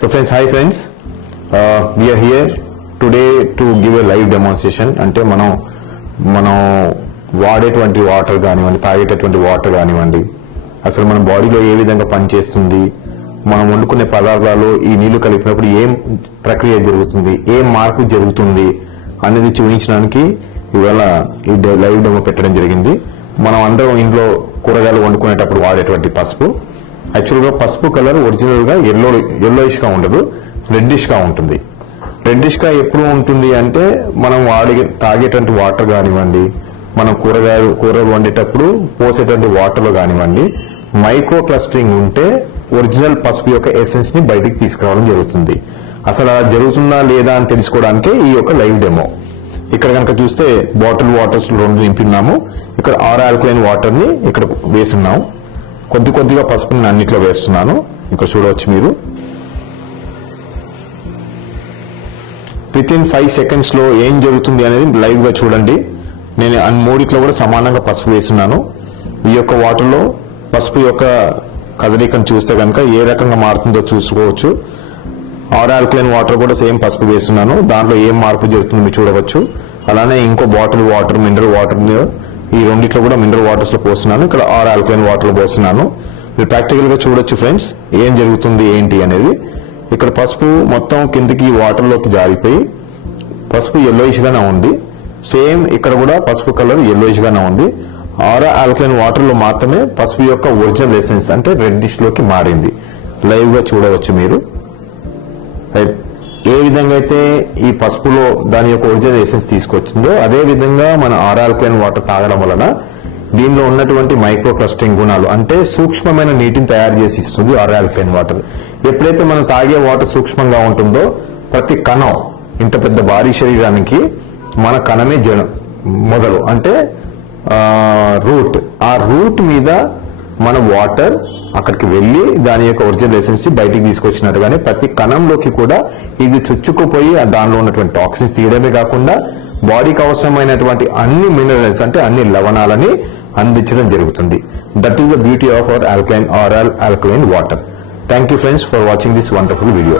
So friends, hi friends, we are here today to give a live demonstration. అంటే మనం వాడేటువంటి water కానివ్వండి, తాగేటటువంటి water కానివ్వండి, అసలు మన బాడీలో ఏ విధంగా పనిచేస్తుంది, మనం వండుకునే పదార్థాలు ఈ నీళ్లు కలిపినప్పుడు ఏం ప్రక్రియ జరుగుతుంది, ఏం మార్పు జరుగుతుంది అనేది చూపించడానికి ఇవాళ ఈ లైవ్ డెమో పెట్టడం జరిగింది. మనం అందరం ఇంట్లో కూరగాయలు వండుకునేటప్పుడు వాడేటువంటి పసుపు, యాక్చువల్గా పసుపు కలర్ ఒరిజినల్గా ఎల్లోయిష్ గా ఉండదు, రెడ్డిష్ గా ఉంటుంది. రెడ్డిష్ గా ఎప్పుడు ఉంటుంది అంటే మనం తాగేటువంటి వాటర్ కానివ్వండి, మనం కూరలు వండేటప్పుడు పోసేటువంటి వాటర్లో కానివ్వండి, మైక్రో క్లస్టరింగ్ ఉంటే ఒరిజినల్ పసుపు యొక్క ఎసెన్స్ ని బయటికి తీసుకురావడం జరుగుతుంది. అసలు అలా జరుగుతుందా లేదా అని తెలుసుకోవడానికే ఈ యొక్క లైవ్ డెమో. ఇక్కడ కనుక చూస్తే బాటిల్ వాటర్స్ 2 నింపిన్నాము. ఇక్కడ 6 ఆల్కలైన్ వాటర్ ని ఇక్కడ వేస్తున్నాము. కొద్దిగా పసుపుని అన్నిట్లో వేస్తున్నాను. ఇక్కడ చూడవచ్చు మీరు. విత్ ఇన్ 5 seconds లో ఏం జరుగుతుంది అనేది లైవ్ గా చూడండి. నేను మూడిట్లో కూడా సమానంగా పసుపు వేస్తున్నాను. ఈ యొక్క వాటర్ లో పసుపు యొక్క కదలికను చూస్తే కనుక ఏ రకంగా మారుతుందో చూసుకోవచ్చు. 6 ఆల్కలైన్ వాటర్ కూడా సేమ్ పసుపు వేస్తున్నాను. దాంట్లో ఏం మార్పు జరుగుతుందో మీరు చూడవచ్చు. అలానే ఇంకో బాటిల్ వాటర్, మినరల్ వాటర్, ఈ రెండిట్లో కూడా మినరల్ వాటర్స్ లో పోస్తున్నాను. ఇక్కడ 6 ఆల్కలైన్ వాటర్ లో పోస్తున్నాను. మీరు ప్రాక్టికల్ గా చూడొచ్చు ఫ్రెండ్స్ ఏం జరుగుతుంది ఏంటి అనేది. ఇక్కడ పసుపు మొత్తం కిందికి వాటర్ లోకి జారిపోయి పసుపు ఎల్లోయిష్ గానే ఉంది. సేమ్ ఇక్కడ కూడా పసుపు కలర్ ఎల్లోయిష్ గానే ఉంది. 6 ఆల్కలైన్ వాటర్ లో మాత్రమే పసుపు యొక్క ఒరిజినల్ ఎసెన్స్ అంటే రెడ్డిష్ లోకి మారింది. లైవ్ గా చూడవచ్చు మీరు. ఏ విధంగా అయితే ఈ పసుపులో దాని యొక్క ఒరిజినల్ ఎసెన్స్ తీసుకొచ్చిందో అదే విధంగా మన 6 ఆల్కలైన్ వాటర్ తాగడం వలన దీనిలో ఉన్నటువంటి మైక్రో క్లస్టరింగ్ గుణాలు అంటే సూక్ష్మమైన నీటిని తయారు చేసి ఇస్తుంది 6 ఆల్కలైన్ వాటర్. ఎప్పుడైతే మనం తాగే వాటర్ సూక్ష్మంగా ఉంటుందో ప్రతి కణం, ఇంత పెద్ద భారీ శరీరానికి మన కణమే మొదలు అంటే రూట్. ఆ రూట్ మీద మన వాటర్ అక్కడికి వెళ్లి దాని యొక్క ఒరిజినల్ ఎసెన్స్ బయటికి తీసుకొచ్చినట్టుగానే ప్రతి కణంలోకి కూడా ఇది చుచ్చుకుపోయి దానిలో ఉన్నటువంటి టాక్సిన్స్ తీయడమే కాకుండా బాడీకి అవసరమైనటువంటి అన్ని మినరల్స్ అంటే అన్ని లవణాలని అందించడం జరుగుతుంది. That is the beauty of our alkaline or alkaline water. Thank you friends for watching this wonderful video.